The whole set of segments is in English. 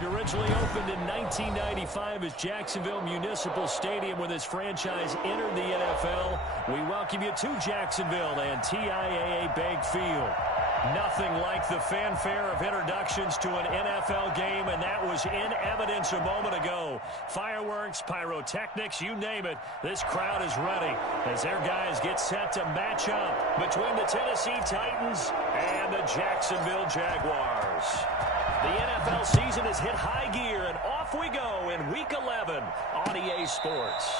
Originally opened in 1995 as Jacksonville Municipal Stadium when this franchise entered the NFL. We welcome you to Jacksonville and TIAA Bank Field. Nothing like the fanfare of introductions to an NFL game, and that was in evidence a moment ago. Fireworks, pyrotechnics, you name it. This crowd is ready as their guys get set to match up between the Tennessee Titans and the Jacksonville Jaguars. The NFL season has hit high gear, and off we go in Week 11 on EA Sports.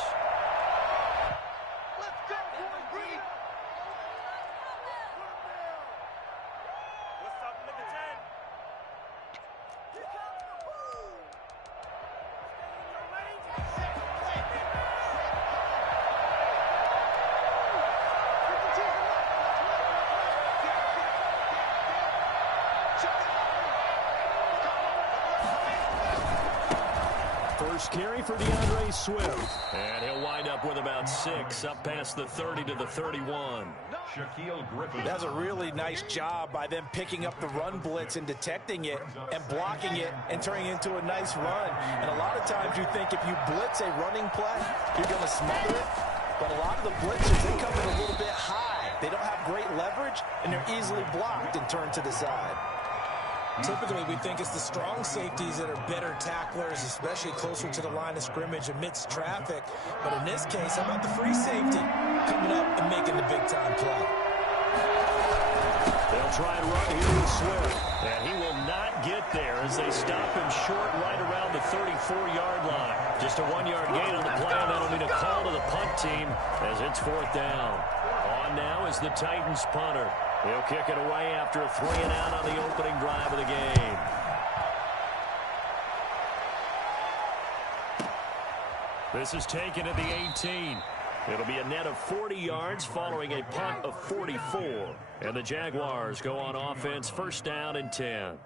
First carry for DeAndre Swift. And he'll wind up with about 6, up past the 30 to the 31. That's a really nice job by them picking up the run blitz and detecting it and blocking it and turning it into a nice run. And a lot of times you think if you blitz a running play, you're going to smother it. But a lot of the blitzes, they come in a little bit high. They don't have great leverage, and they're easily blocked and turned to the side. Typically, we think it's the strong safeties that are better tacklers, especially closer to the line of scrimmage amidst traffic. But in this case, how about the free safety coming up and making the big-time play? They'll try and run here with Swift, and he will not get there as they stop him short right around the 34-yard line. Just a 1-yard gain on the play, and that'll mean a call to the punt team as it's 4th down. On now is the Titans punter. He'll kick it away after a 3 and out on the opening drive of the game. This is taken at the 18. It'll be a net of 40 yards following a punt of 44. And the Jaguars go on offense, 1st down and 10.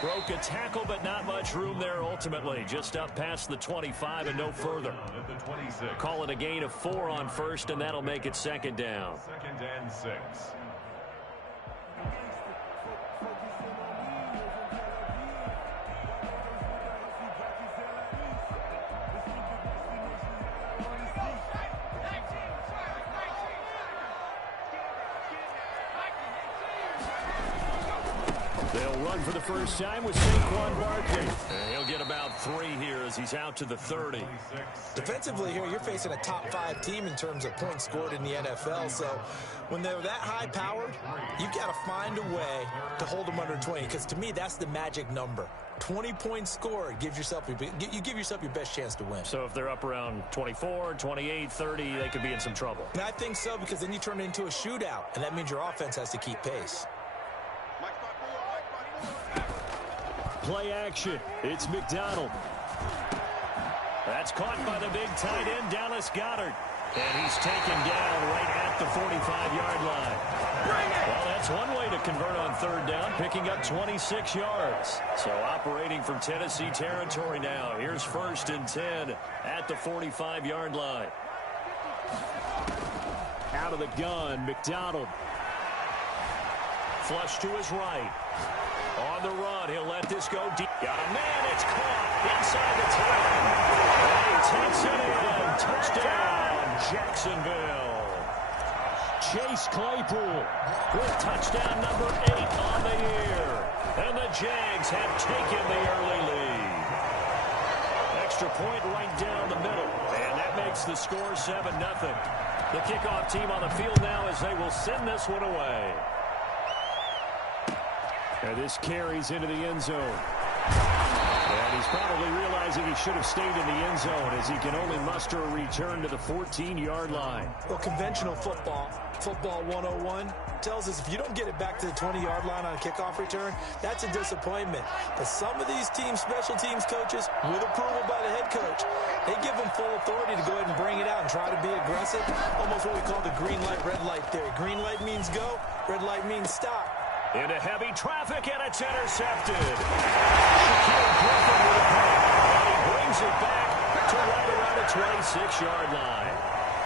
Broke a tackle, but not much room there ultimately. Just up past the 25 and no further. Call it a gain of 4 on 1st, and that'll make it 2nd down. 2nd and 6. They'll run for the first time with Saquon Barkley. And he'll get about 3 here as he's out to the 30. Defensively here, you're facing a top-5 team in terms of points scored in the NFL. So when they're that high-powered, you've got to find a way to hold them under 20. Because to me, that's the magic number. 20 points scored gives yourself you give yourself your best chance to win. So if they're up around 24, 28, 30, they could be in some trouble. And I think so, because then you turn it into a shootout, and that means your offense has to keep pace. Play action. It's McDonald. That's caught by the big tight end, Dallas Goedert. And he's taken down right at the 45-yard line. Well, that's one way to convert on 3rd down, picking up 26 yards. So operating from Tennessee territory now. Here's 1st and 10 at the 45-yard line. Out of the gun, McDonald. Flush to his right. On the run, he'll let this go deep. Got a man, it's caught inside the 10. And he takes it in. Touchdown, Jacksonville. Chase Claypool with touchdown number 8 on the year. And the Jags have taken the early lead. Extra point right down the middle. And that makes the score 7-0. The kickoff team on the field now as they will send this one away. And this carries into the end zone. And he's probably realizing he should have stayed in the end zone as he can only muster a return to the 14-yard line. Well, conventional football 101, tells us if you don't get it back to the 20-yard line on a kickoff return, that's a disappointment. But some of these teams, special teams coaches, with approval by the head coach, they give them full authority to go ahead and bring it out and try to be aggressive. Almost what we call the green light, red light theory. Green light means go, red light means stop. Into heavy traffic, and it's intercepted. Shaquille Griffin with a pick, and he brings it back to right around the 26-yard line.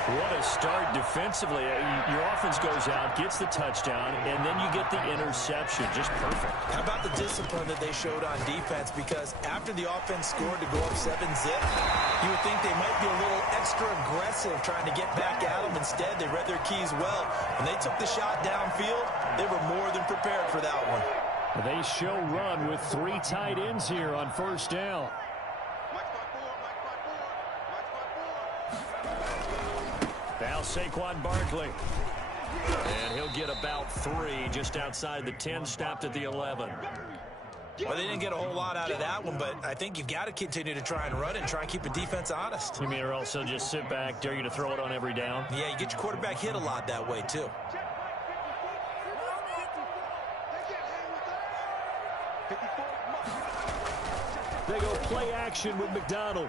What a start defensively. Your offense goes out, gets the touchdown, and then you get the interception. Just perfect. How about the discipline that they showed on defense? Because after the offense scored to go up 7-zip, you would think they might be a little extra aggressive trying to get back at them. Instead, they read their keys well. When they took the shot downfield, they were more than prepared for that one. They show run with 3 tight ends here on first down. Now Saquon Barkley. And he'll get about 3 just outside the 10, stopped at the 11. Well, they didn't get a whole lot out of that one, but I think you've got to continue to try and run it and try and keep the defense honest. You mean or also just sit back, dare you to throw it on every down? Yeah, you get your quarterback hit a lot that way, too. They go play action with McDonald.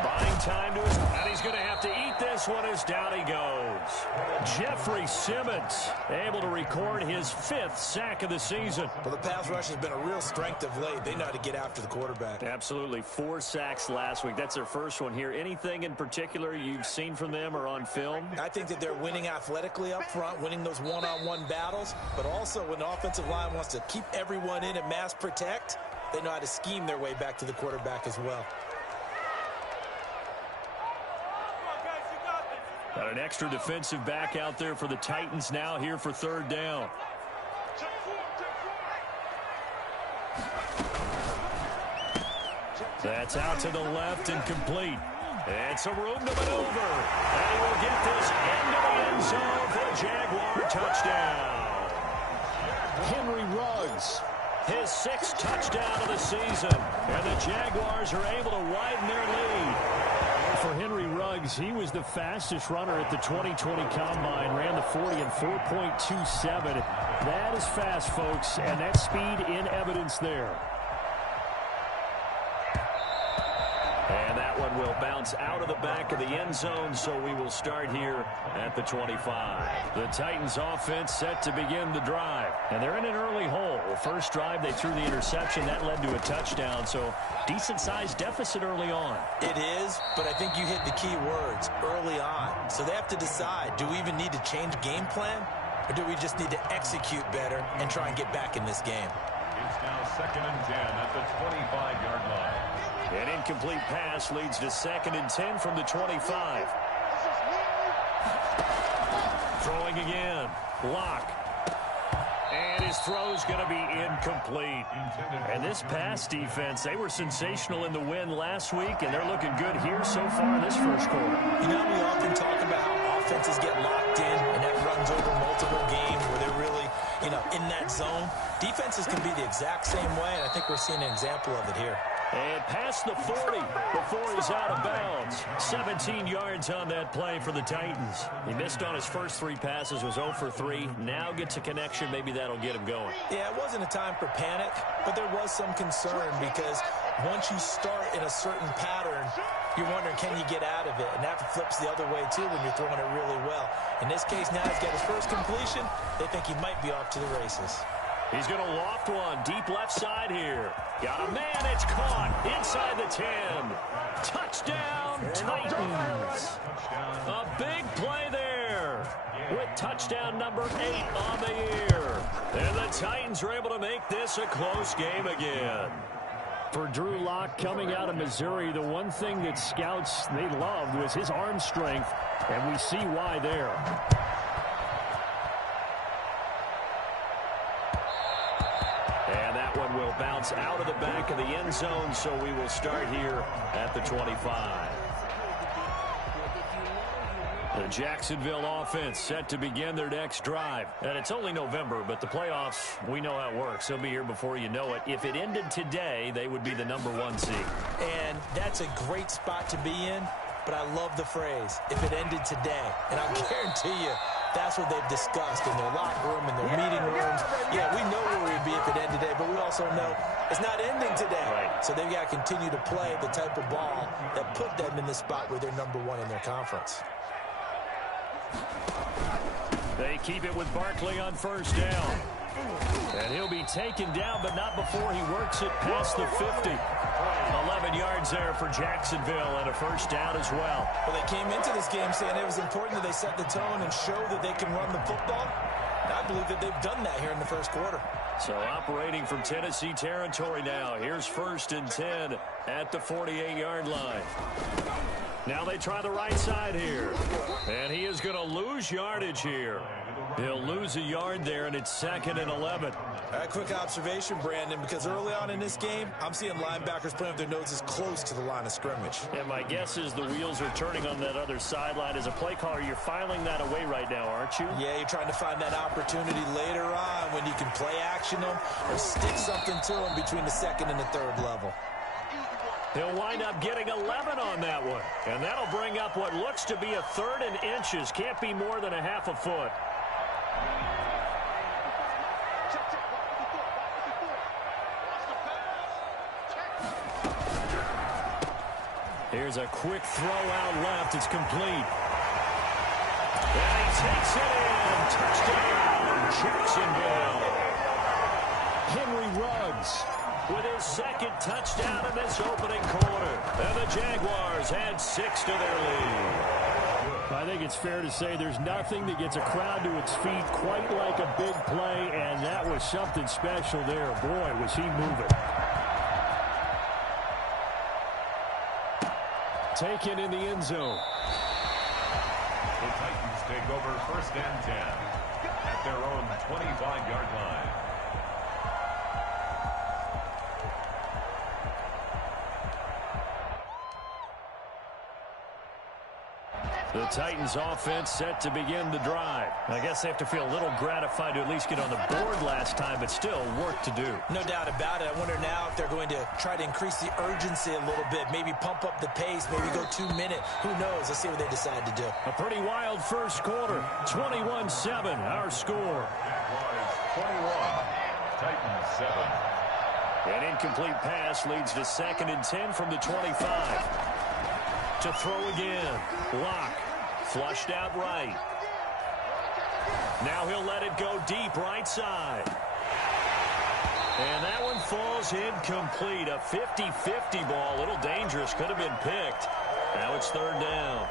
Buying time to his, and he's going to have to eat this one as down he goes. Jeffrey Simmons able to record his 5th sack of the season. Well, the pass rush has been a real strength of late. They know how to get after the quarterback. Absolutely. 4 sacks last week. That's their first one here. Anything in particular you've seen from them or on film? I think that they're winning athletically up front, winning those one-on-one battles, but also when the offensive line wants to keep everyone in and mass protect, they know how to scheme their way back to the quarterback as well. Got an extra defensive back out there for the Titans now here for 3rd down. That's out to the left and complete. And some room to maneuver. And he will get this into the end zone for a Jaguar touchdown. Henry Ruggs, his 6th touchdown of the season. And the Jaguars are able to widen their lead. For Henry Ruggs, he was the fastest runner at the 2020 Combine, ran the 40 in 4.27. That is fast, folks, and that speed in evidence there. And that one will bounce out of the back of the end zone, so we will start here at the 25. The Titans offense set to begin the drive, and they're in an early hole. First drive, they threw the interception. That led to a touchdown, so decent-sized deficit early on. It is, but I think you hit the key words, early on. So they have to decide, do we even need to change game plan, or do we just need to execute better and try and get back in this game? It's now 2nd and 10 at the 25-yard line. An incomplete pass leads to 2nd and 10 from the 25. Throwing again. Lock. And his throw's going to be incomplete. And this pass defense, they were sensational in the win last week, and they're looking good here so far in this first quarter. You know, we often talk about how offenses get locked in, and that runs over multiple games where they're really, in that zone. Defenses can be the exact same way, and I think we're seeing an example of it here. And past the 40 before he's out of bounds. 17 yards on that play for the Titans. He missed on his first 3 passes, was 0 for 3. Now gets a connection. Maybe that'll get him going. Yeah, it wasn't a time for panic, but there was some concern because once you start in a certain pattern, you're wondering, can you get out of it? And that flips the other way, too, when you're throwing it really well. In this case, now he's got his first completion. They think he might be off to the races. He's going to loft one deep left side here. Got a man. It's caught inside the 10. Touchdown, Titans. A big play there with touchdown number 8 on the year. And the Titans are able to make this a close game again. For Drew Lock coming out of Missouri, the one thing that scouts they loved was his arm strength, and we see why there. And that one will bounce out of the back of the end zone, so we will start here at the 25. The Jacksonville offense set to begin their next drive. And it's only November, but the playoffs, we know how it works. They'll be here before you know it. If it ended today, they would be the #1 seed. And that's a great spot to be in, but I love the phrase, if it ended today. And I guarantee you, that's what they've discussed in their locker room, in their meeting rooms. Yeah, we know where we'd be if it ended today, but we also know it's not ending today. Right. So they've got to continue to play the type of ball that put them in the spot where they're #1 in their conference. They keep it with Barkley on first down. And he'll be taken down, but not before he works it past the 50. 11 yards there for Jacksonville and a first down as well. Well, they came into this game saying it was important that they set the tone and show that they can run the football. And I believe that they've done that here in the first quarter. So operating from Tennessee territory now. Here's 1st and 10 at the 48-yard line. Now they try the right side here. And he is going to lose yardage here. He'll lose a yard there, and it's 2nd and 11. A quick observation, Brandon, because early on in this game, I'm seeing linebackers putting up their noses close to the line of scrimmage. And my guess is the wheels are turning on that other sideline. As a play caller, you're filing that away right now, aren't you? Yeah, you're trying to find that opportunity later on when you can play action them or stick something to them between the 2nd and the 3rd level. He'll wind up getting 11 on that one. And that'll bring up what looks to be a 3rd and inches. Can't be more than a half a foot. Here's a quick throw out left. It's complete. And he takes it in. Touchdown, Jacksonville. Henry Ruggs with his 2nd touchdown in this opening quarter. And the Jaguars add 6 to their lead. I think it's fair to say there's nothing that gets a crowd to its feet quite like a big play, and that was something special there. Boy, was he moving. Taken in the end zone. The Titans take over 1st and 10 at their own 25-yard line. The Titans offense set to begin the drive. I guess they have to feel a little gratified to at least get on the board last time, but still work to do. No doubt about it. I wonder now if they're going to try to increase the urgency a little bit, maybe pump up the pace, maybe go 2 minute. Who knows? Let's see what they decide to do. A pretty wild first quarter. 21-7, our score. Jaguars 21, Titans 7. An incomplete pass leads to 2nd and 10 from the 25. To throw again. Lock. Flushed out right. Now he'll let it go deep right side. And that one falls incomplete. A 50-50 ball. A little dangerous. Could have been picked. Now it's 3rd down.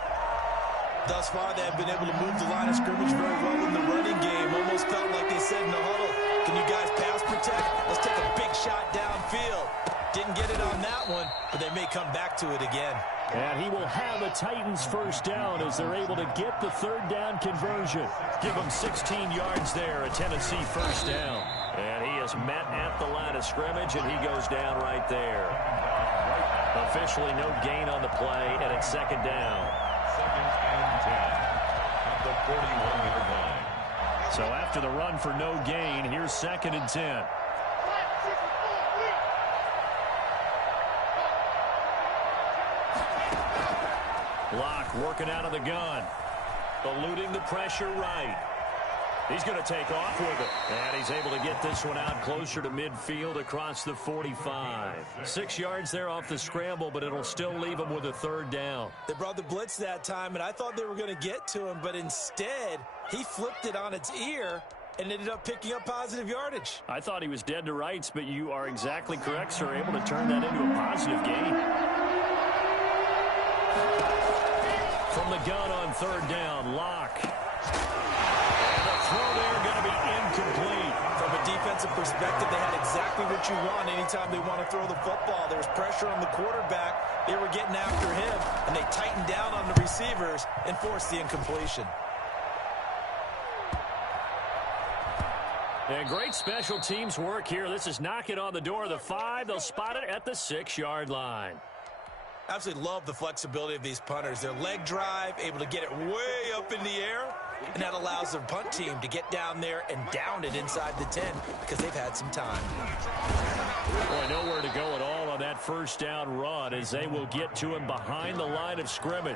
Thus far, they have been able to move the line of scrimmage very well in the running game. Almost felt like they said in the huddle, can you guys pass protect? Let's take a big shot downfield. Didn't get it on that one, but they may come back to it again. And he will have a Titans first down as they're able to get the 3rd down conversion. Give him 16 yards there, a Tennessee first down. And he is met at the line of scrimmage, and he goes down right there. Officially no gain on the play, and it's 2nd down. 2nd and 10 at the 41-yard line. So after the run for no gain, here's 2nd and 10. Lock working out of the gun. Eluding the pressure right. He's going to take off with it. And he's able to get this one out closer to midfield across the 45. 6 yards there off the scramble, but it'll still leave him with a 3rd down. They brought the blitz that time, and I thought they were going to get to him, but instead, he flipped it on its ear and ended up picking up positive yardage. I thought he was dead to rights, but you are exactly correct, sir. Able to turn that into a positive gain. From the gun on 3rd down, Lock. And the throw there going to be incomplete. From a defensive perspective, they had exactly what you want anytime they want to throw the football. There was pressure on the quarterback. They were getting after him, and they tightened down on the receivers and forced the incompletion. And great special teams work here. This is knocking on the door of the 5. They'll spot it at the 6-yard line. Absolutely love the flexibility of these punters. Their leg drive, able to get it way up in the air, and that allows their punt team to get down there and down it inside the 10 because they've had some time. Boy, nowhere to go at all on that first down run as they will get to him behind the line of scrimmage.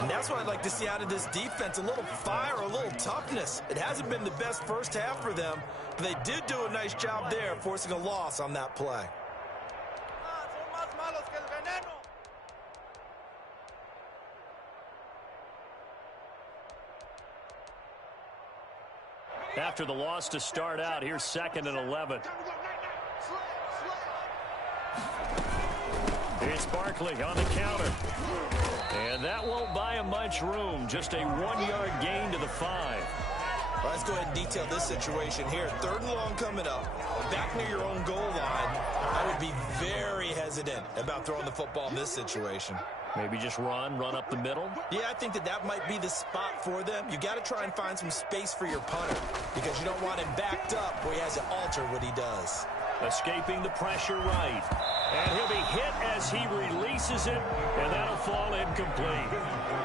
And that's what I'd like to see out of this defense, a little fire, a little toughness. It hasn't been the best first half for them, but they did do a nice job there, forcing a loss on that play. After the loss to start out, here's 2nd and 11. It's Barkley on the counter. And that won't buy him much room. Just a 1-yard gain to the 5. Well, let's go ahead and detail this situation here. 3rd and long coming up. Back near your own goal line. I would be very hesitant about throwing the football in this situation. Maybe just run up the middle? Yeah, I think that might be the spot for them. You got to try and find some space for your punter because you don't want him backed up where he has to alter what he does. Escaping the pressure right. And he'll be hit as he releases it, and that'll fall incomplete.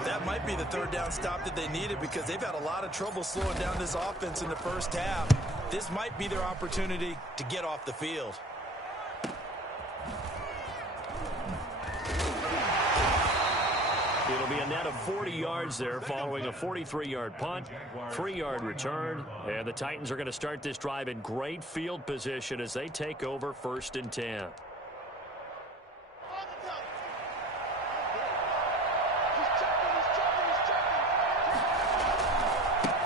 That might be the 3rd down stop that they needed because they've had a lot of trouble slowing down this offense in the first half. This might be their opportunity to get off the field. It'll be a net of 40 yards there following a 43-yard punt, 3-yard return, and the Titans are going to start this drive in great field position as they take over 1st and 10.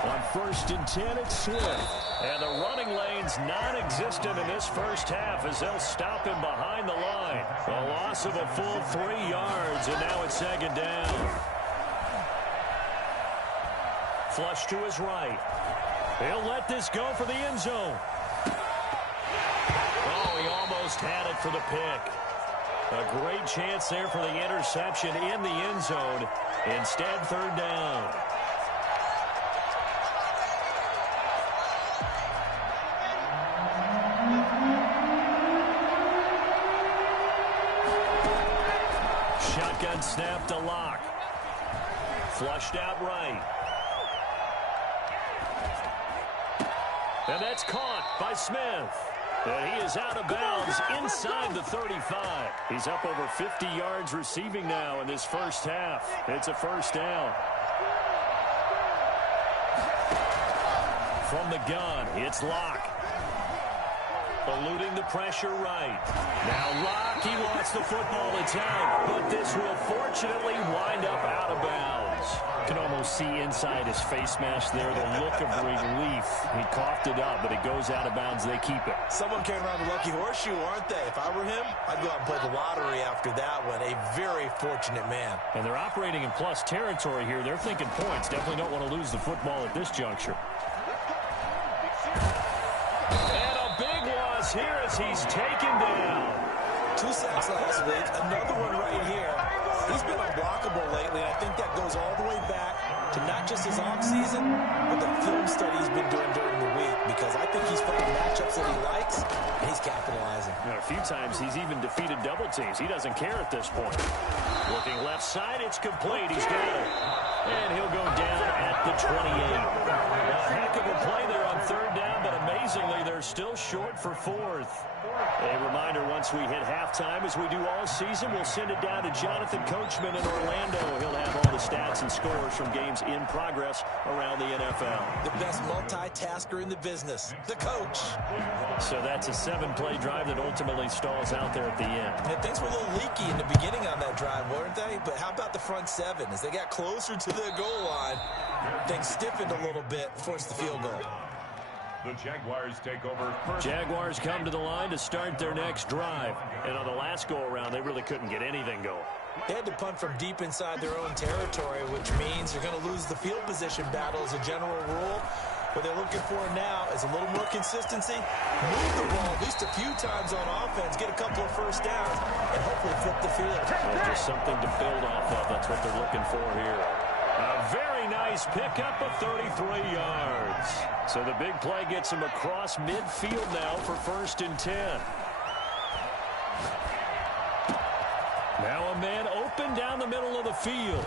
On 1st and 10, it's Swift. And the running lane's non-existent in this first half as they'll stop him behind the line. A loss of a full 3 yards, and now it's 2nd down. Flush to his right. He'll let this go for the end zone. Oh, he almost had it for the pick. A great chance there for the interception in the end zone. Instead, 3rd down. Shotgun snap to Locke. Flushed out right. And that's caught by Smith. And he is out of bounds inside the 35. He's up over 50 yards receiving now in this first half. It's a 1st down. From the gun, it's Locke. Eluding the pressure right. Now Locke, he wants the football. It's out. But this will fortunately wind up out of bounds. Can almost see inside his face mask there the look of relief. He coughed it up, but it goes out of bounds. They keep it. Someone carrying around the lucky horseshoe, aren't they? If I were him, I'd go out and play the lottery after that one. A very fortunate man. And they're operating in plus territory here. They're thinking points. Definitely don't want to lose the football at this juncture. And a big loss here as he's taken down. 2 sacks last week. Another one right here. He's been unblockable lately, and I think that goes all the way back to not just his offseason, but the film study he's been doing during the week, because I think he's found matchups that he likes, and he's capitalizing. You know, a few times he's even defeated double teams. He doesn't care at this point. Looking left side, it's complete. He's got it. And he'll go down at the 28. A heck of a play there on 3rd down, but amazingly, they're still short for 4th. A reminder, once we hit halftime, as we do all season, we'll send it down to Jonathan Coachman in Orlando. He'll have all the stats and scores from games in progress around the NFL. The best multitasker in the business, the coach. So that's a 7-play drive that ultimately stalls out there at the end. And things were a little leaky in the beginning on that drive, weren't they? But how about the front 7? As they got closer to the goal line, things stiffened a little bit, forced the field goal. The Jaguars take over first. Jaguars come to the line to start their next drive. And on the last go-around, they really couldn't get anything going. They had to punt from deep inside their own territory, which means you're going to lose the field position battle as a general rule. What they're looking for now is a little more consistency, move the ball at least a few times on offense, get a couple of first downs, and hopefully flip the field. Just something to build off of. That's what they're looking for here. A very nice pickup of 33 yards. So the big play gets him across midfield now for 1st and 10. Now a man down the middle of the field.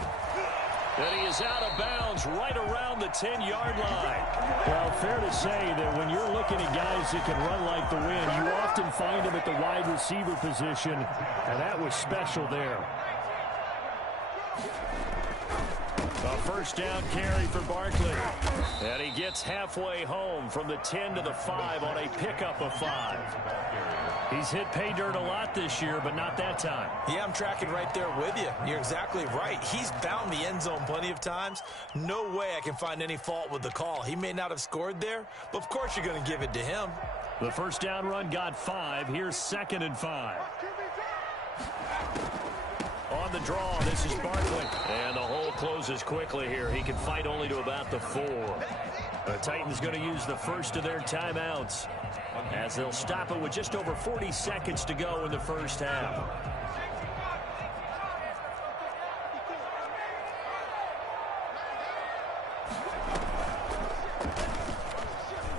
And he is out of bounds right around the 10-yard line. Well, fair to say that when you're looking at guys that can run like the wind, you often find them at the wide receiver position, and that was special there. A first down carry for Barkley. And he gets halfway home from the 10 to the 5 on a pickup of 5. He's hit pay dirt a lot this year, but not that time. Yeah, I'm tracking right there with you. You're exactly right. He's found the end zone plenty of times. No way I can find any fault with the call. He may not have scored there, but of course you're going to give it to him. The first down run got 5. Here's 2nd and 5. On the draw, this is Barkley. And the hole closes quickly here. He can fight only to about the 4. The Titans going to use the first of their timeouts, as they'll stop it with just over 40 seconds to go in the first half.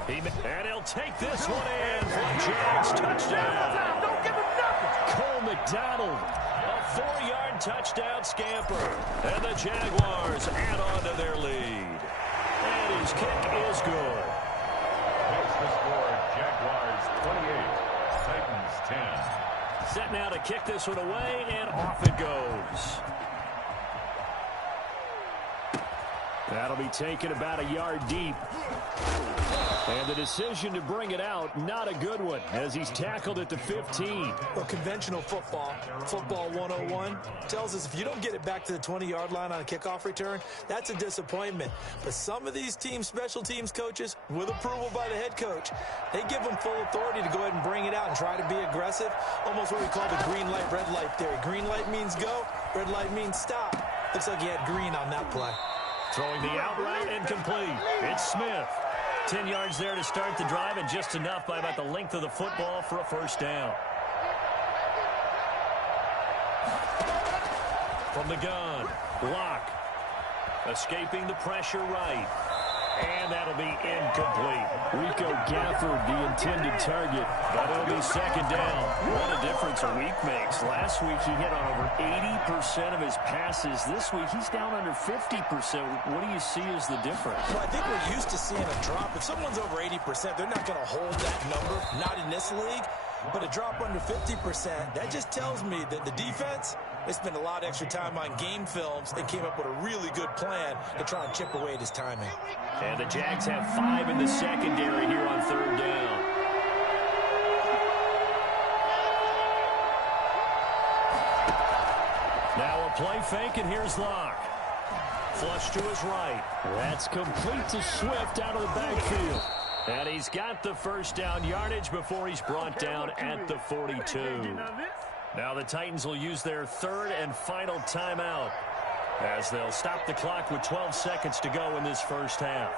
And he'll take this one in for a Jags touchdown. Don't give him nothing. Cole McDonald, a 4-yard touchdown scamper. And the Jaguars add on to their lead. And his kick is good. Makes the score Jaguars 28, Titans 10. Set now to kick this one away, and off it goes. That'll be taken about a yard deep. And the decision to bring it out, not a good one, as he's tackled at the 15. Well, conventional football 101, tells us if you don't get it back to the 20-yard line on a kickoff return, that's a disappointment. But some of these teams, special teams coaches, with approval by the head coach, they give them full authority to go ahead and bring it out and try to be aggressive. Almost what we call the green light, red light theory. Green light means go, red light means stop. Looks like he had green on that play. Throwing the out route incomplete. It's Smith. 10 yards there to start the drive, and just enough by about the length of the football for a first down. From the gun, Locke. Escaping the pressure right. And that'll be incomplete. Rico Gafford, the intended target, but it'll be 2nd down. What a difference a week makes. Last week he hit on over 80% of his passes. This week he's down under 50%. What do you see as the difference? Well, I think we're used to seeing a drop. If someone's over 80%, they're not going to hold that number, not in this league. But a drop under 50%, that just tells me that the defense, they spent a lot of extra time on game films and came up with a really good plan to try and chip away at his timing. And the Jags have 5 in the secondary here on 3rd down. Now a play fake, and here's Locke. Flush to his right. That's complete to Swift out of the backfield. And he's got the first down yardage before he's brought down at the 42. Now the Titans will use their 3rd and final timeout, as they'll stop the clock with 12 seconds to go in this first half.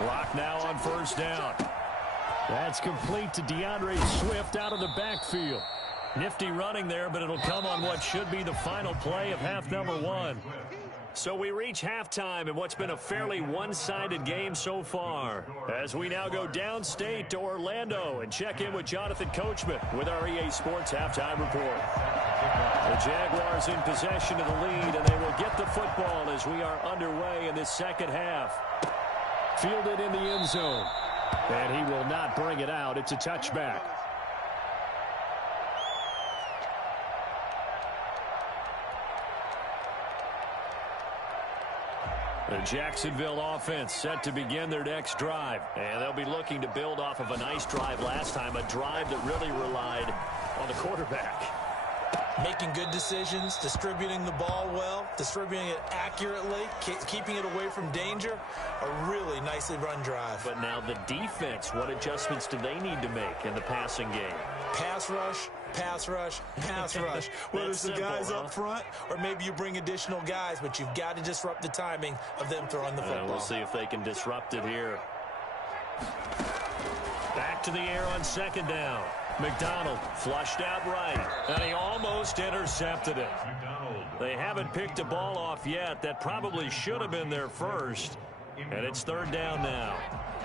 Clock now on first down. That's complete to DeAndre Swift out of the backfield. Nifty running there, but it'll come on what should be the final play of half number 1. So we reach halftime in what's been a fairly one-sided game so far, as we now go downstate to Orlando and check in with Jonathan Coachman with our EA Sports Halftime Report. The Jaguars in possession of the lead, and they will get the football as we are underway in this second half. Fielded in the end zone, and he will not bring it out. It's a touchback. The Jacksonville offense set to begin their next drive. And they'll be looking to build off of a nice drive last time, a drive that really relied on the quarterback. Making good decisions, distributing the ball well, distributing it accurately, keeping it away from danger. A really nicely run drive. But now the defense, what adjustments do they need to make in the passing game? Pass rush, pass rush, pass rush. Whether it's the guys up front or maybe you bring additional guys, but you've got to disrupt the timing of them throwing the football. We'll see if they can disrupt it here. Back to the air on 2nd down. McDonald flushed out right, and he almost intercepted it. They haven't picked a ball off yet. That probably should have been their first, and it's 3rd down now.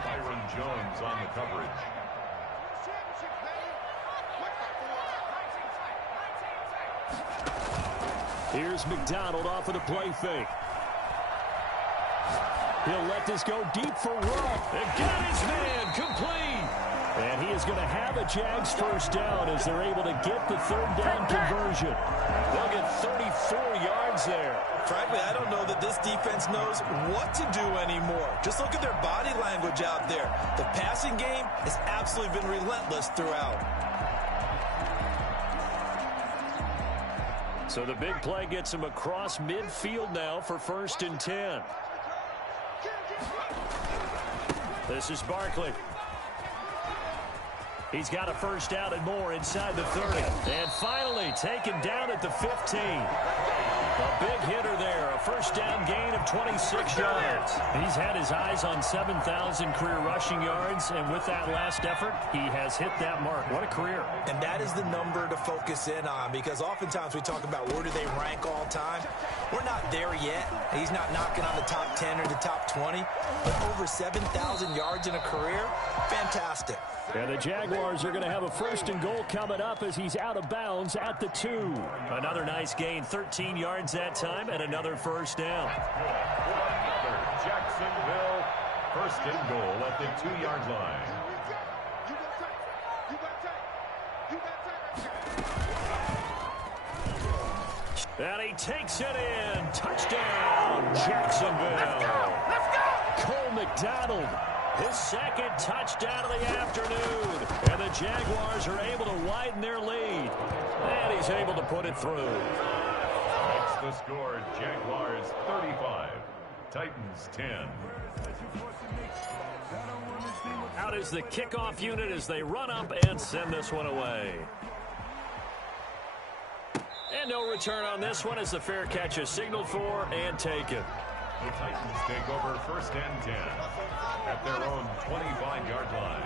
Byron Jones on the coverage. Here's McDonald off of the play fake. He'll let this go deep for Rupp. And got his man complete. And he is going to have a Jags first down as they're able to get the third down conversion. They'll get 34 yards there. Frankly, I don't know that this defense knows what to do anymore. Just look at their body language out there. The passing game has absolutely been relentless throughout. So the big play gets him across midfield now for 1st and 10. This is Barkley. He's got a first down and more inside the 30. And finally taken down at the 15. A big hitter there. A first down gain of 26 yards. He's had his eyes on 7,000 career rushing yards. And with that last effort, he has hit that mark. What a career. And that is the number to focus in on, because oftentimes we talk about where do they rank all time. We're not there yet. He's not knocking on the top 10 or the top 20. But over 7,000 yards in a career, fantastic. And the Jaguars are going to have a 1st and goal coming up as he's out of bounds at the 2. Another nice gain, 13 yards that time, and another first down. Jacksonville, 1st and goal at the 2-yard line. And he takes it in. Touchdown, Jacksonville. Let's go! Cole McDonald. His 2nd touchdown of the afternoon. And the Jaguars are able to widen their lead. And he's able to put it through. That's the score. Jaguars 35. Titans 10. Out is the kickoff unit as they run up and send this one away. And no return on this one as the fair catch is signaled for and taken. The Titans take over 1st and 10 at their own 25-yard line.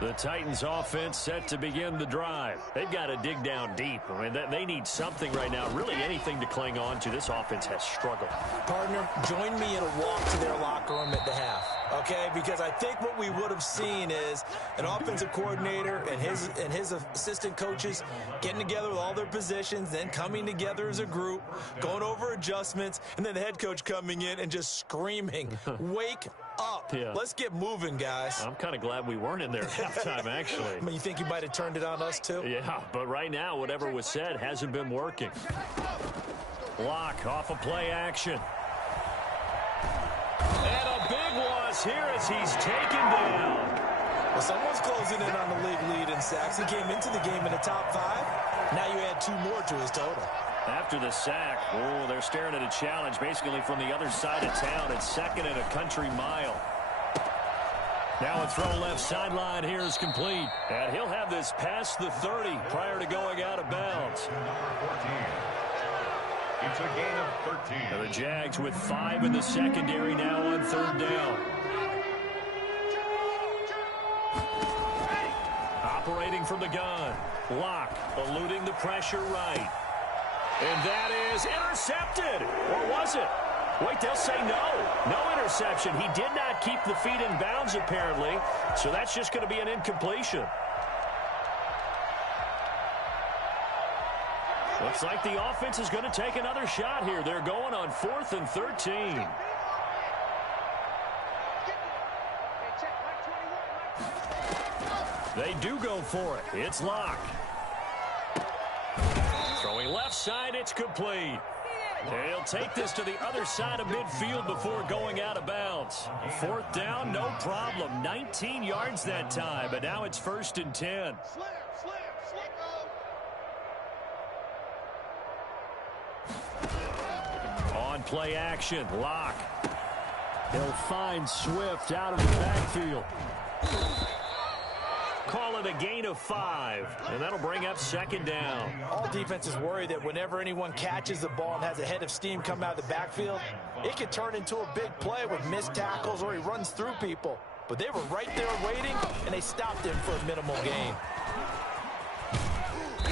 The Titans offense set to begin the drive. They've got to dig down deep. I mean, they need something right now, really anything to cling on to. This offense has struggled. Partner, join me in a walk to their locker room at the half, okay? Because I think what we would have seen is an offensive coordinator and his assistant coaches getting together with all their positions, then coming together as a group, going over adjustments, and then the head coach coming in and just screaming, wake up. Yeah. Let's get moving, guys. I'm kind of glad we weren't in there at halftime, actually. I mean, you think you might have turned it on us, too? Yeah, but right now, whatever was said hasn't been working. Lock off of play action. And a big loss here as he's taken down. Well, someone's closing in on the league lead in sacks. He came into the game in the top 5. Now you add 2 more to his total. After the sack, oh, they're staring at a challenge basically from the other side of town. It's 2nd and a country mile. Now a throw left sideline here is complete. And he'll have this past the 30 prior to going out of bounds. Number 14. It's a gain of 13. Now the Jags with 5 in the secondary now on 3rd down. Operating from the gun. Lock, eluding the pressure right. And that is intercepted. Or was it? Wait, they'll say no. No interception. He did not keep the feet in bounds, apparently. So that's just going to be an incompletion. Looks like the offense is going to take another shot here. They're going on 4th and 13. They do go for it. It's Lock. Throwing left side, it's complete. He'll take this to the other side of midfield before going out of bounds. 4th down, no problem. 19 yards that time, but now it's 1st and 10. On play action, Lock. He'll find Swift out of the backfield. Call it a gain of 5, and that'll bring up 2nd down. All defenses worry that whenever anyone catches the ball and has a head of steam come out of the backfield, it could turn into a big play with missed tackles or he runs through people. But they were right there waiting, and they stopped him for a minimal gain.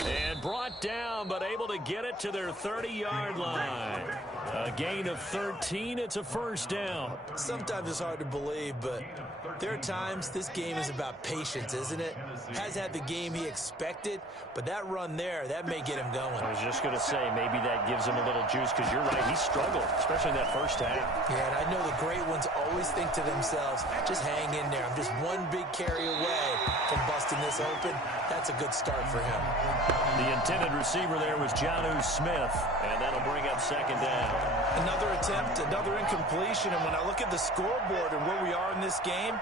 And brought down, but able to get it to their 30-yard line. A gain of 13. It's a first down. Sometimes it's hard to believe, but there are times this game is about patience, isn't it? Has had the game he expected, but that run there, that may get him going. I was just going to say, maybe that gives him a little juice, because you're right, he struggled, especially in that first half. Yeah, and I know the great ones always think to themselves, just hang in there. I'm just one big carry away from busting this open. That's a good start for him. The intended receiver there was Jonnu Smith, and that'll bring up second down. Another attempt, another incompletion, and when I look at the scoreboard and where we are in this game,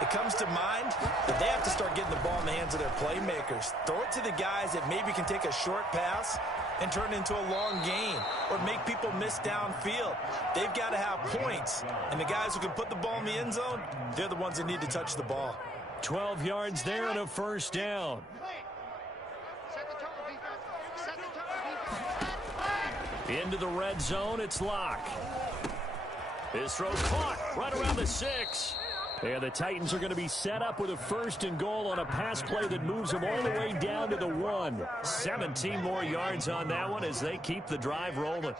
it comes to mind that they have to start getting the ball in the hands of their playmakers. Throw it to the guys that maybe can take a short pass and turn it into a long gain or make people miss downfield. They've got to have points, and the guys who can put the ball in the end zone, they're the ones that need to touch the ball. 12 yards there and a first down. Into the red zone, it's Locke. His throw caught right around the 6. And the Titans are going to be set up with a first and goal on a pass play that moves them all the way down to the 1. 17 more yards on that one as they keep the drive rolling.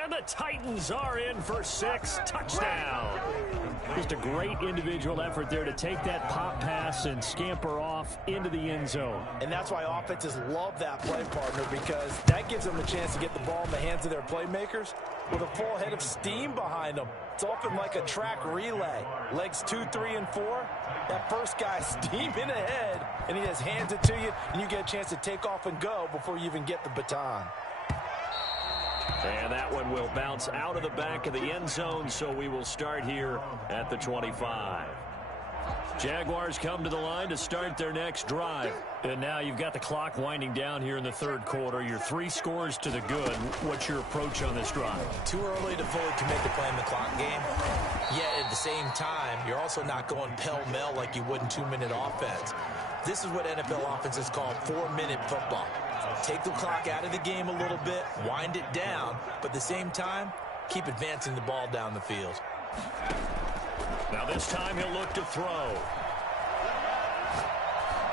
And the Titans are in for 6. Touchdown. Just a great individual effort there to take that pop pass and scamper off into the end zone. And that's why offenses love that play, partner, because that gives them a chance to get the ball in the hands of their playmakers with a full head of steam behind them. It's often like a track relay. Legs 2, 3, and 4. That first guy steaming ahead, and he just hands it to you, and you get a chance to take off and go before you even get the baton. And that one will bounce out of the back of the end zone, so we will start here at the 25. Jaguars come to the line to start their next drive. And now you've got the clock winding down here in the third quarter. You're 3 scores to the good. What's your approach on this drive? Too early to fully commit to playing the clock game. Yet at the same time, you're also not going pell-mell like you would in 2-minute offense. This is what NFL offenses call 4-minute football. Take the clock out of the game a little bit, wind it down, but at the same time, keep advancing the ball down the field. Now this time he'll look to throw.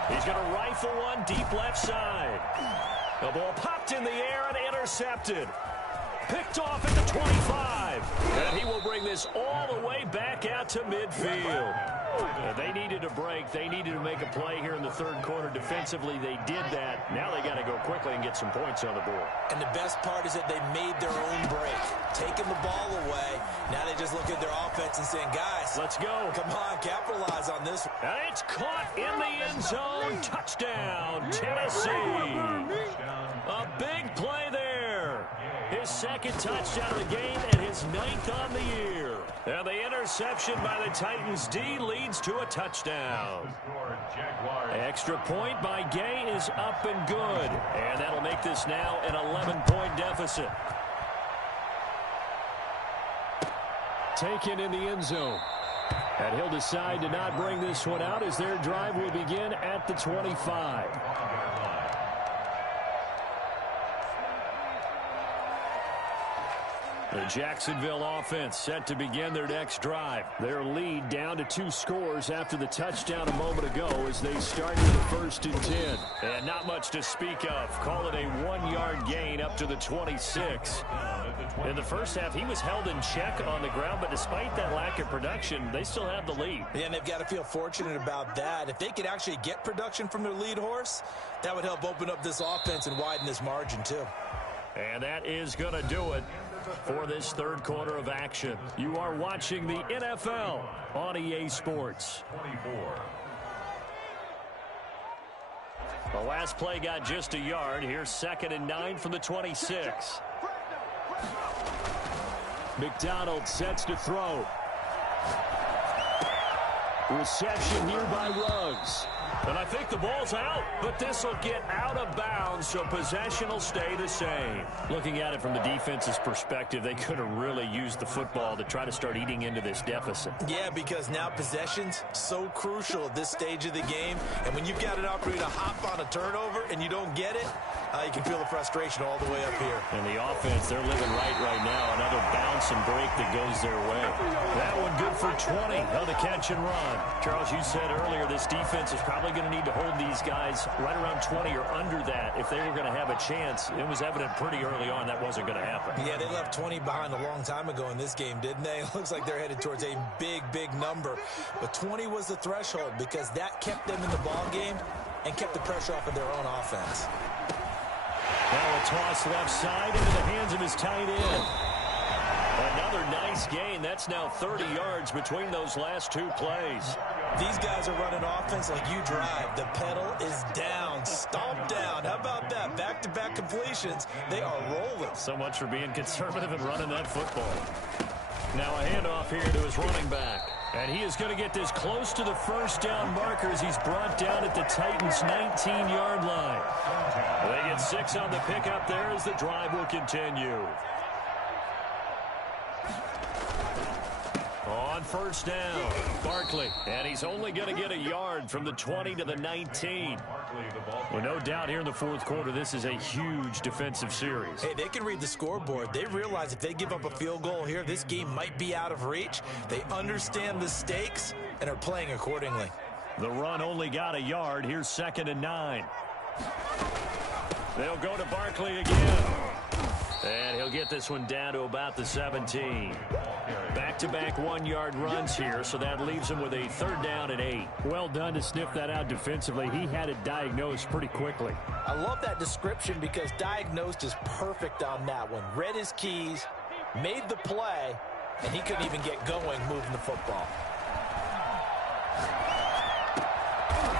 He's going to rifle one deep left side. The ball popped in the air and intercepted. Picked off at the 25. And he will bring this all the way back out to midfield. They needed a break. They needed to make a play here in the third quarter. Defensively, they did that. Now they got to go quickly and get some points on the board. And the best part is that they made their own break. Taking the ball away. Now they just look at their offense and saying, guys, let's go. Come on, capitalize on this. And it's caught in the end zone. Touchdown, Tennessee. A big play there. His second touchdown of the game and his 9th on the year. And the interception by the Titans D leads to a touchdown. Extra point by Gay is up and good. And that'll make this now an 11-point deficit. Taken in the end zone. And he'll decide to not bring this one out as their drive will begin at the 25. The Jacksonville offense set to begin their next drive. Their lead down to 2 scores after the touchdown a moment ago as they start with the 1st and 10. And not much to speak of. Call it a 1-yard gain up to the 26. In the first half, he was held in check on the ground, but despite that lack of production, they still have the lead. Yeah, and they've got to feel fortunate about that. If they could actually get production from their lead horse, that would help open up this offense and widen this margin too. And that is going to do it for this third quarter of action. You are watching the NFL on EA Sports. The last play got just a yard. Here's 2nd and 9 from the 26. McDonald sets to throw. Reception here by Ruggs. And I think the ball's out, but this will get out of bounds, so possession will stay the same. Looking at it from the defense's perspective, they could have really used the football to try to start eating into this deficit. Yeah, because now possession's so crucial at this stage of the game. And when you've got an opportunity to hop on on a turnover and you don't get it, you can feel the frustration all the way up here. And the offense, they're living right now. Another bounce and break that goes their way. That one good for 20 on the catch and run. Charles, you said earlier this defense is probably going to need to hold these guys right around 20 or under that if they were going to have a chance. It was evident pretty early on that wasn't going to happen. Yeah, they left 20 behind a long time ago in this game, didn't they? It looks like they're headed towards a big number. But 20 was the threshold because that kept them in the ball game and kept the pressure off of their own offense. Now a toss left side into the hands of his tight end. Another nice gain. That's now 30 yards between those last two plays. These guys are running offense like you drive. The pedal is down, stomped down. How about that? Back-to-back completions. They are rolling. So much for being conservative and running that football. Now a handoff here to his running back. And he is going to get this close to the first down marker as he's brought down at the Titans' 19-yard line. They get 6 on the pickup there as the drive will continue. On first down, Barkley. And he's only going to get a yard from the 20 to the 19. Well, no doubt here in the fourth quarter, this is a huge defensive series. Hey, they can read the scoreboard. They realize if they give up a field goal here, this game might be out of reach. They understand the stakes and are playing accordingly. The run only got a yard. Here's 2nd and 9. They'll go to Barkley again. And he'll get this one down to about the 17. Back-to-back 1-yard runs here, so that leaves him with a 3rd down and 8. Well done to sniff that out defensively. He had it diagnosed pretty quickly. I love that description because diagnosed is perfect on that one. Read his keys, made the play, and he couldn't even get going moving the football.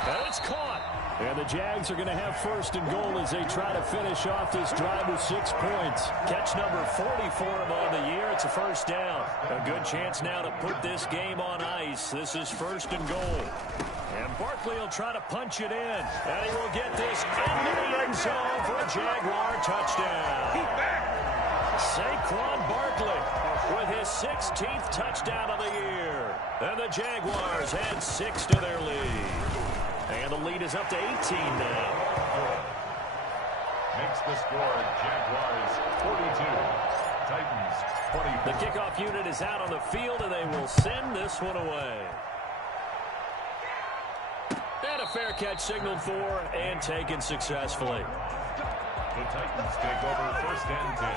And it's caught. And the Jags are going to have 1st and goal as they try to finish off this drive with 6 points. Catch number 40 for him on the year. It's a 1st down. A good chance now to put this game on ice. This is 1st and goal. And Barkley will try to punch it in. And he will get this into the end zone for a Jaguar touchdown. Saquon Barkley with his 16th touchdown of the year. And the Jaguars add 6 to their lead. And the lead is up to 18 now. Makes the score Jaguars 42, Titans 24. The kickoff unit is out on the field, and they will send this one away. And a fair catch signaled for and taken successfully. The Titans take over 1st and 10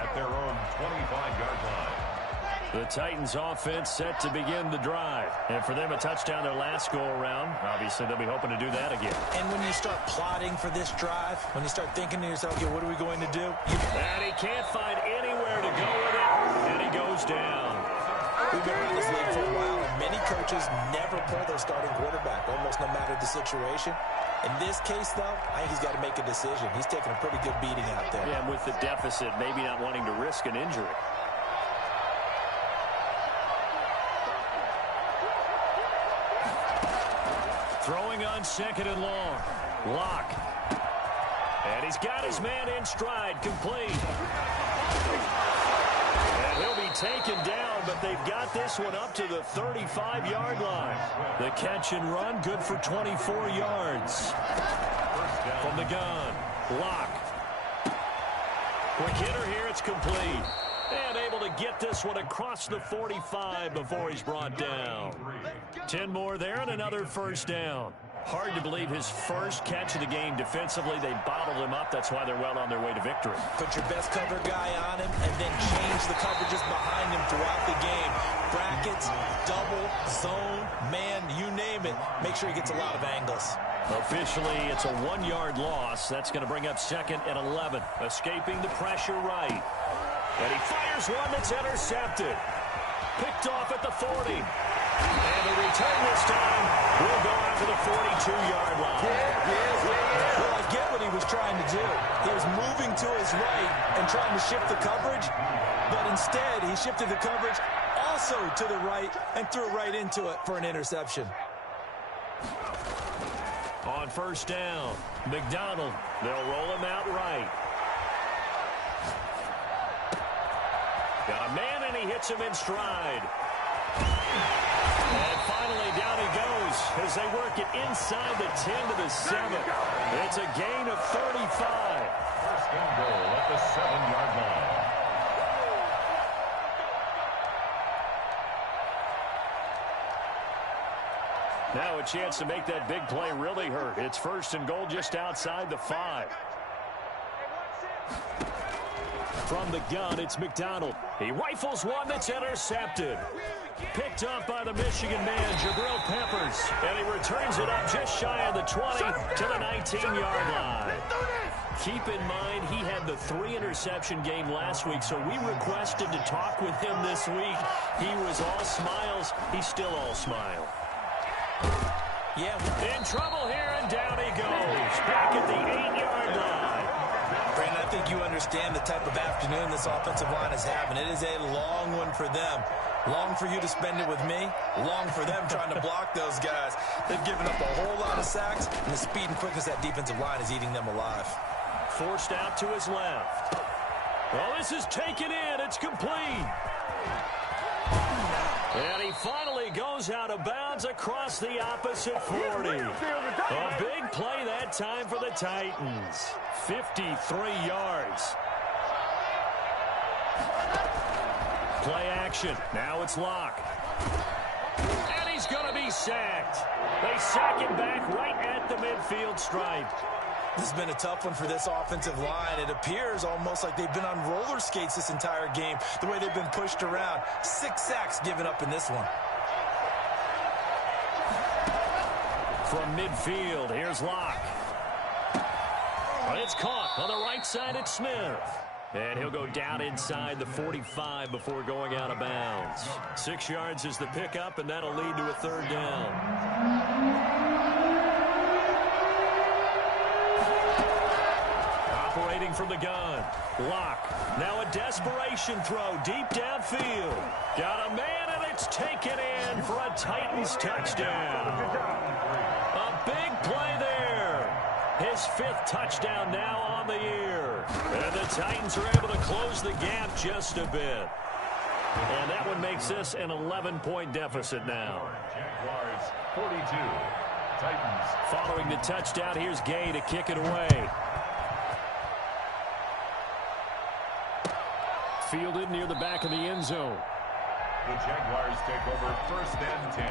at their own 25-yard line. The Titans offense set to begin the drive. And for them, a touchdown their last go-around. Obviously, they'll be hoping to do that again. And when you start plotting for this drive, when you start thinking to yourself, okay, what are we going to do? And he can't find anywhere to go with it. And he goes down. We've been in this league for a while, and many coaches never pull their starting quarterback, almost no matter the situation. In this case, though, I think he's got to make a decision. He's taking a pretty good beating out there. Yeah, and with the deficit, maybe not wanting to risk an injury. Throwing on 2nd and long. Lock. And he's got his man in stride, complete. And he'll be taken down, but they've got this one up to the 35-yard line. The catch and run, good for 24 yards. From the gun, Lock. Quick hitter here, it's complete. And able to get this one across the 45 before he's brought down. 10 more there and another 1st down. Hard to believe his first catch of the game defensively. They bottled him up. That's why they're well on their way to victory. Put your best cover guy on him and then change the coverages behind him throughout the game. Brackets, double, zone, man, you name it. Make sure he gets a lot of angles. Officially, it's a 1-yard loss. That's going to bring up 2nd and 11. Escaping the pressure right. And he fires one that's intercepted. Picked off at the 40. And the return this time will go out to the 42-yard line. Well, I get what he was trying to do. He was moving to his right and trying to shift the coverage, but instead he shifted the coverage also to the right and threw right into it for an interception. On 1st down, McDonald. They'll roll him out right. Got a man, and he hits him in stride. And finally, down he goes as they work it inside the 10 to the 7. It's a gain of 35. First and goal at the 7-yard line. Now a chance to make that big play really hurt. It's first and goal just outside the 5. From the gun, it's McDonald. He rifles one that's intercepted. Picked up by the Michigan man, Jabril Peppers. And he returns it up just shy of the 20 to the 19-yard line. Keep in mind, he had the 3-interception game last week, so we requested to talk with him this week. He was all smiles. He's still all smile. Yeah. In trouble here, and down he goes. Back at the 8-yard line. Brandon, I think you understand the type of afternoon this offensive line is having. It is a long one for them. Long for you to spend it with me. Long for them trying to block those guys. They've given up a whole lot of sacks, and the speed and quickness of that defensive line is eating them alive. Forced out to his left. Well, this is taken in. It's complete. And he finally goes out of bounds across the opposite 40. A big play that time for the Titans. 53 yards. Play action. Now it's Locke. And he's going to be sacked. They sack him back right at the midfield stripe. This has been a tough one for this offensive line. It appears almost like they've been on roller skates this entire game, the way they've been pushed around. 6 sacks given up in this one. From midfield, here's Locke. But it's caught on the right side at Smith. And he'll go down inside the 45 before going out of bounds. 6 yards is the pickup, and that'll lead to a third down. Operating from the gun. Locke. Now a desperation throw deep downfield. Got a man, and it's taken in for a Titans touchdown. A big play there. His 5th touchdown now on the year. And the Titans are able to close the gap just a bit. And that one makes this an 11-point deficit now. Jaguars 42. Titans. Following the touchdown, here's Gay to kick it away. Fielded near the back of the end zone. The Jaguars take over first and 10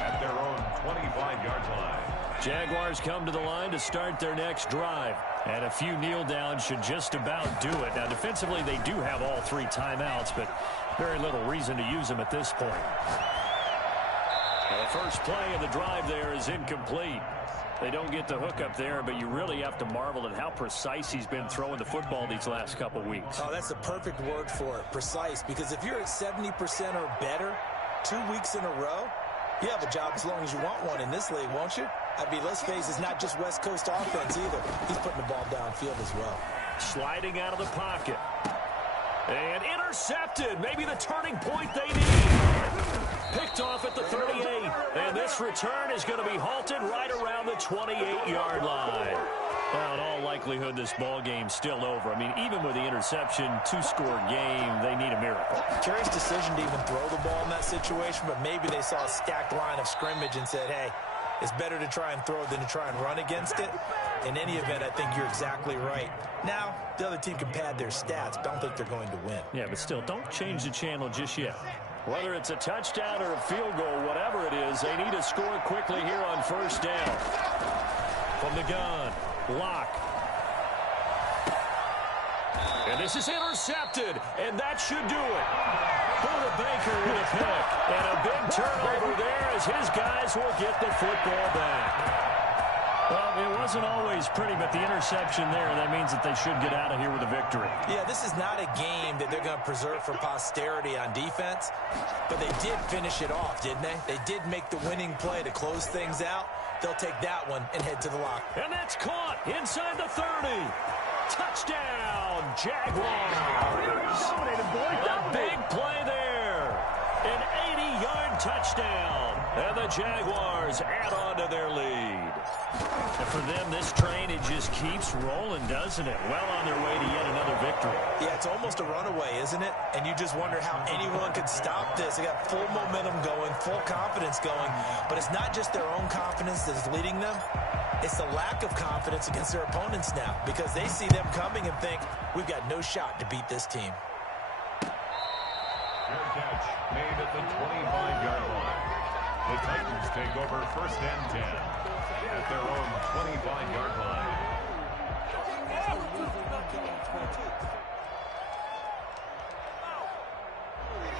at their own 25-yard line. Jaguars come to the line to start their next drive. And a few kneel downs should just about do it. Now, defensively, they do have all 3 timeouts, but very little reason to use them at this point. The first play of the drive there is incomplete. They don't get the hook up there, but you really have to marvel at how precise he's been throwing the football these last couple weeks. Oh, that's the perfect word for it, precise. Because if you're at 70% or better 2 weeks in a row, you have a job as long as you want one in this league, won't you? I mean, let's face it, it's not just West Coast offense either. He's putting the ball downfield as well. Sliding out of the pocket. And intercepted. Maybe the turning point they need. Picked off at the 38. And this return is going to be halted right around the 28-yard line. Well, in all likelihood, this ball game's still over. I mean, even with the interception, 2-score game, they need a miracle. Curious decision to even throw the ball in that situation, but maybe they saw a stacked line of scrimmage and said, hey, it's better to try and throw than to try and run against it. In any event, I think you're exactly right. Now, the other team can pad their stats, but I don't think they're going to win. Yeah, but still, don't change the channel just yet. Whether it's a touchdown or a field goal, whatever it is, they need to score quickly here on first down. From the gun, Locke. And this is intercepted, and that should do it. Buda Baker with a pick. And a big turnover there as his guys will get the football back. Well, it wasn't always pretty, but the interception there, that means that they should get out of here with a victory. Yeah, this is not a game that they're going to preserve for posterity on defense, but they did finish it off, didn't they? They did make the winning play to close things out. They'll take that one and head to the lock. And that's caught inside the 30. Touchdown, Jaguars. A big play there. An 80-yard touchdown. And the Jaguars add on to their lead. And for them, this train, it just keeps rolling, doesn't it? Well on their way to yet another victory. Yeah, it's almost a runaway, isn't it? And you just wonder how anyone could stop this. They got full momentum going, full confidence going. But it's not just their own confidence that's leading them. It's the lack of confidence against their opponents now because they see them coming and think, we've got no shot to beat this team. Fair catch made at the 25-yard line. The Titans take over 1st and 10 at their own 25-yard line.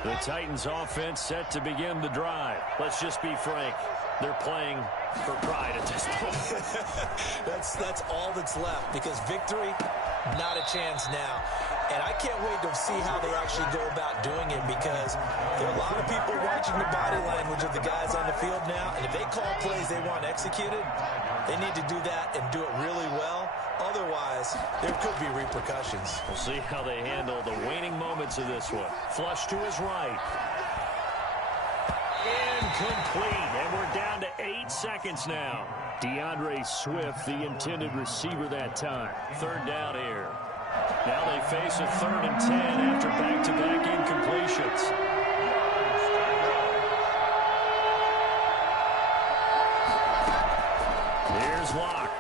The Titans offense set to begin the drive. Let's just be frank. They're playing for pride at this point. That's all that's left because victory, not a chance now. And I can't wait to see how they actually go about doing it because there are a lot of people watching the body language of the guys on the field now. And if they call plays they want executed, they need to do that and do it really well. Otherwise, there could be repercussions. We'll see how they handle the waning moments of this one. Flush to his right. Incomplete, and we're down to 8 seconds now. DeAndre Swift, the intended receiver that time. 3rd down here. Now they face a 3rd and 10 after back-to-back incompletions. Here's Locke.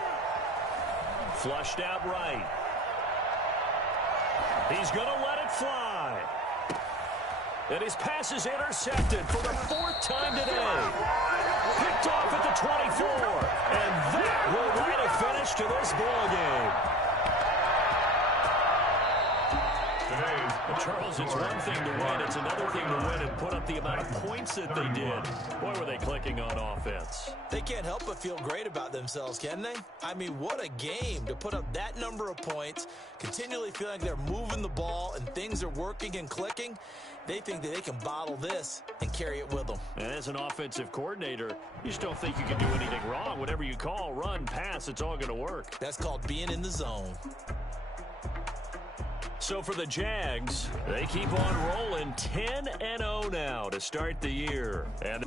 Flushed out right. He's going to let it fly. And his pass is intercepted for the 4th time today. Picked off at the 24. And that will write a finish to this ball game. But Charles, it's one thing to win. It's another thing to win and put up the amount of points that they did. Boy, were they clicking on offense. They can't help but feel great about themselves, can they? I mean, what a game to put up that number of points, continually feeling like they're moving the ball and things are working and clicking. They think that they can bottle this and carry it with them. And as an offensive coordinator, you just don't think you can do anything wrong. Whatever you call, run, pass, it's all going to work. That's called being in the zone. So for the Jags, they keep on rolling 10-0 now to start the year. And